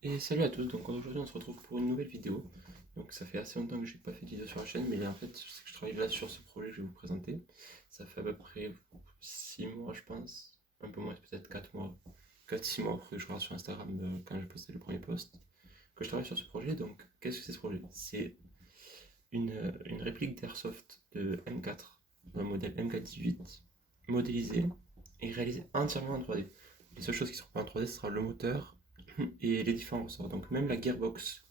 Et salut à tous, donc aujourd'hui on se retrouve pour une nouvelle vidéo. Donc ça fait assez longtemps que j'ai pas fait de vidéo sur la chaîne, mais en fait c'est que je travaille là sur ce projet que je vais vous présenter. Ça fait à peu près 6 mois je pense, un peu moins, peut-être 4 mois, 4-6 mois que je regarde sur Instagram quand j'ai posté le premier post, que je travaille sur ce projet. Donc qu'est-ce que c'est ce projet? C'est une réplique d'Airsoft de M4, un modèle M418, modélisé et réalisé entièrement en 3D. Les seules choses qui ne seront pas en 3D, ce sera le moteur et les différents ressorts. Donc même la gearbox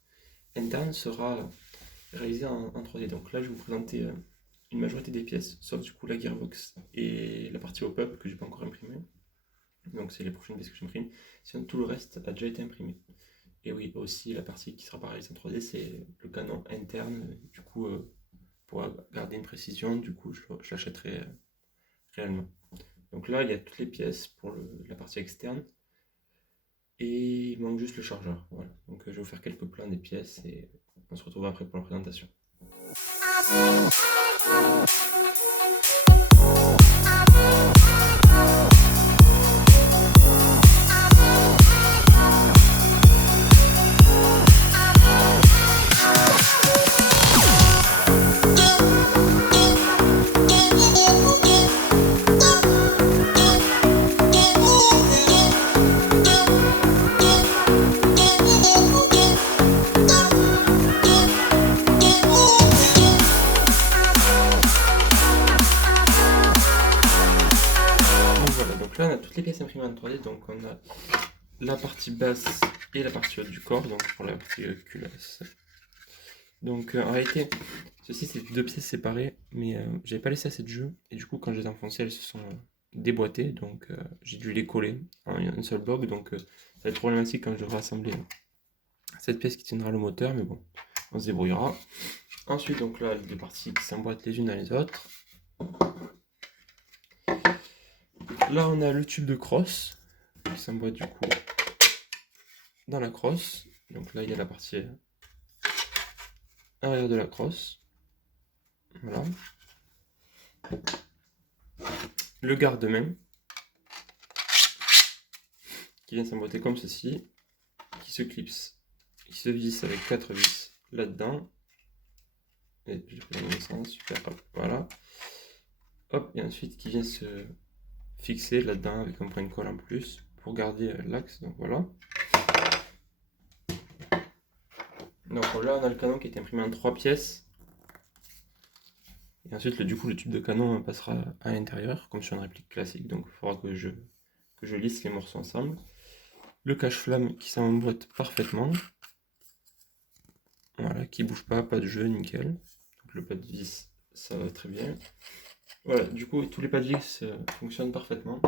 interne sera réalisée en 3D. Donc là, je vais vous présenter une majorité des pièces, sauf du coup la gearbox et la partie hop-up que j'ai pas encore imprimée. Donc c'est les prochaines pièces que j'imprime. Sinon tout le reste a déjà été imprimé. Et oui, aussi la partie qui sera pas réalisée en 3D, c'est le canon interne. Du coup, pour garder une précision, du coup, je l'achèterai réellement. Donc là, il y a toutes les pièces pour la partie externe. Et il manque juste le chargeur. Voilà. Donc je vais vous faire quelques plans des pièces et on se retrouve après pour la présentation. Donc voilà, donc là on a toutes les pièces imprimées en 3D, donc on a la partie basse et la partie haute du corps, donc pour la partie culasse. Donc en réalité, ceci c'est deux pièces séparées, mais j'avais pas laissé assez de jeu, et du coup quand je les ai enfoncées, elles se sont déboîtées, donc j'ai dû les coller en un seul bloc, donc ça va être problématique quand je devrai assembler cette pièce qui tiendra le moteur, mais bon, on se débrouillera. Ensuite, donc là, les deux parties qui s'emboîtent les unes dans les autres. Là, on a le tube de crosse qui s'emboîte du coup dans la crosse. Donc là, il y a la partie arrière de la crosse. Voilà. Le garde-main qui vient s'emboîter comme ceci, qui se clipse, qui se visse avec 4 vis là-dedans. Et j'ai pris dans le sens, super, hop, voilà. Hop, et ensuite qui vient se fixer là-dedans avec un point de colle en plus pour garder l'axe. Donc voilà. Donc là, on a le canon qui est imprimé en 3 pièces. Et ensuite, du coup, le tube de canon passera à l'intérieur, comme sur une réplique classique. Donc il faudra que je lisse les morceaux ensemble. Le cache-flamme qui s'emboîte parfaitement. Voilà, qui bouge pas de jeu, nickel. Donc le pas de vis, ça va très bien. Voilà, du coup, tous les pas de vis fonctionnent parfaitement.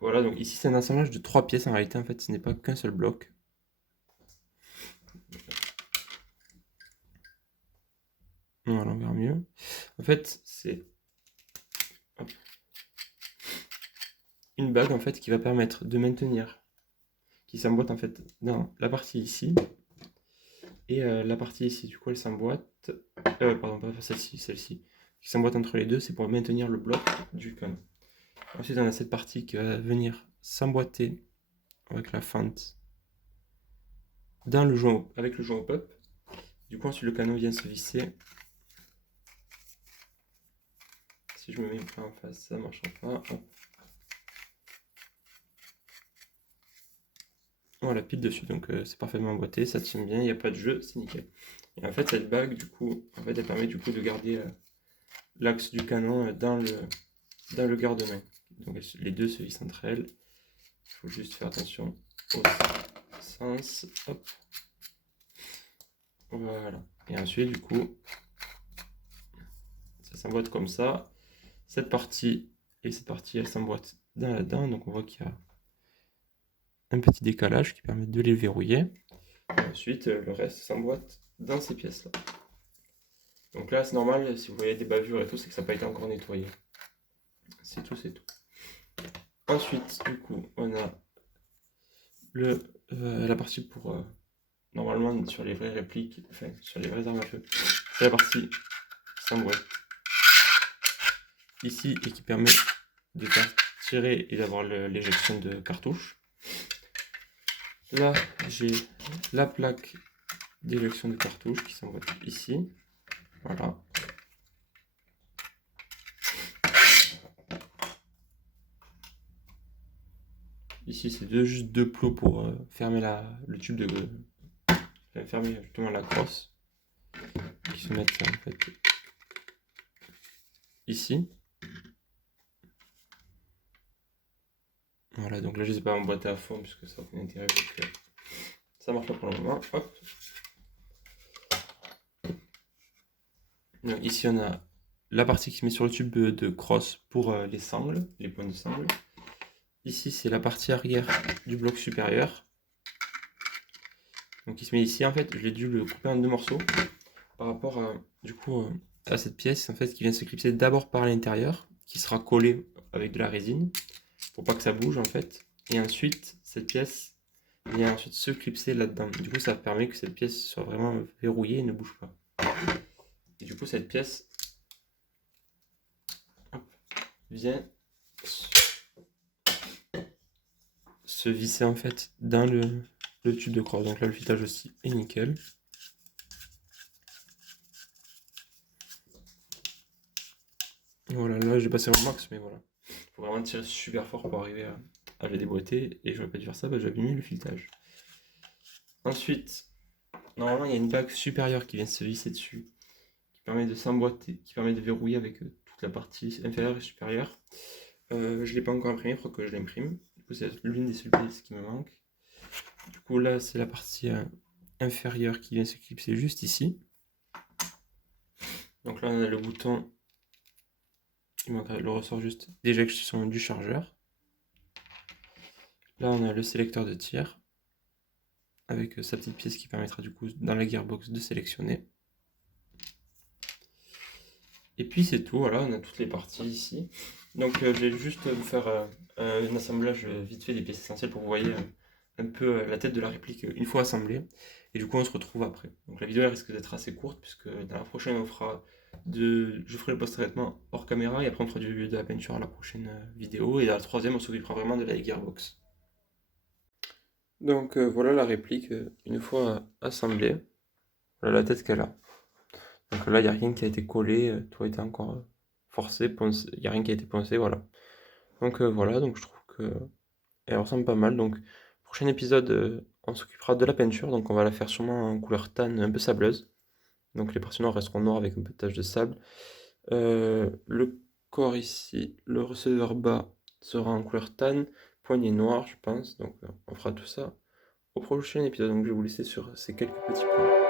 Voilà, donc ici c'est un assemblage de 3 pièces en réalité, en fait ce n'est pas qu'un seul bloc. Voilà, on verra mieux. En fait, c'est une bague en fait qui va permettre de maintenir, qui s'emboîte en fait dans la partie ici et la partie ici. Du coup, elle s'emboîte, pardon, pas celle-ci, celle-ci, qui s'emboîte entre les deux, c'est pour maintenir le bloc du canon. Ensuite, on a cette partie qui va venir s'emboîter avec la fente dans le joint, avec le joint hop-up. Du coup, ensuite le canon vient se visser. Si je me mets pas en face, ça ne marchera pas. Hop. Voilà, pile dessus, donc c'est parfaitement emboîté, ça tient bien, il n'y a pas de jeu, c'est nickel. Et en fait, cette bague, du coup, en fait, elle permet du coup de garder l'axe du canon dans le garde-main. Donc les deux se vissent entre elles. Il faut juste faire attention au sens. Hop. Voilà. Et ensuite, du coup, ça s'emboîte comme ça. Cette partie et cette partie, elles s'emboîtent là-dedans. Donc on voit qu'il y a un petit décalage qui permet de les verrouiller. Et ensuite, le reste s'emboîte dans ces pièces-là. Donc là, c'est normal, si vous voyez des bavures et tout, c'est que ça n'a pas été encore nettoyé. C'est tout, c'est tout. Ensuite, du coup, on a la partie pour... normalement, sur les vraies répliques, enfin, sur les vraies armes à feu, c'est la partie qui s'emboîte ici et qui permet de faire tirer et d'avoir l'éjection de cartouches. Là, j'ai la plaque d'éjection de cartouche qui s'emboîte ici. Voilà. Ici, c'est juste deux plots pour fermer le tube fermer justement la crosse qui se mettent en fait ici. Voilà, donc là je ne les ai pas emboîtés à fond puisque ça n'a aucun intérêt, donc ça marche pas pour le moment. Hop. Donc, ici on a la partie qui se met sur le tube de crosse pour les sangles, les points de sangle. Ici c'est la partie arrière du bloc supérieur. Donc il se met ici, en fait je l'ai dû le couper en deux morceaux par rapport à, du coup, à cette pièce en fait qui vient se clipser d'abord par l'intérieur, qui sera collée avec de la résine pour pas que ça bouge en fait, et ensuite cette pièce vient ensuite se clipser là-dedans. Du coup ça permet que cette pièce soit vraiment verrouillée et ne bouge pas. Et du coup cette pièce vient se visser en fait dans le tube de crosse. Donc là le filetage aussi est nickel. Voilà, là j'ai passé mon max, mais voilà. Il faut vraiment tirer super fort pour arriver à le déboîter. Et j'aurais pas dû faire ça, j'ai abîmé le filetage. Ensuite, normalement il y a une bague supérieure qui vient se visser dessus, qui permet de s'emboîter, qui permet de verrouiller avec toute la partie inférieure et supérieure. Je ne l'ai pas encore imprimé, il faut que je l'imprime. Du coup c'est l'une des pièces qui me manque. Du coup là c'est la partie inférieure qui vient se clipser juste ici. Donc là on a le bouton, il manque le ressort juste d'éjection du chargeur. Là on a le sélecteur de tir avec sa petite pièce qui permettra du coup dans la gearbox de sélectionner. Et puis c'est tout, voilà, on a toutes les parties ici. Donc je vais juste vous faire un assemblage vite fait des pièces essentielles pour que vous voyez un peu la tête de la réplique une fois assemblée. Et du coup on se retrouve après. Donc la vidéo elle risque d'être assez courte puisque dans la prochaine je ferai le post-traitement hors caméra et après on fera de la peinture à la prochaine vidéo. Et à la troisième on s'occupera vraiment de la gearbox. Donc voilà la réplique une fois assemblée. Voilà la tête qu'elle a. Donc là, il n'y a rien qui a été collé, tout a été encore forcé, poncé, il n'y a rien qui a été poncé, voilà. Donc voilà, donc je trouve qu'elle ressemble pas mal. Donc, prochain épisode, on s'occupera de la peinture, donc on va la faire sûrement en couleur tan un peu sableuse. Donc les parties noires resteront noires avec un peu de tache de sable. Le corps ici, le receveur bas sera en couleur tan, poignée noire, je pense. Donc on fera tout ça au prochain épisode. Donc je vais vous laisser sur ces quelques petits points.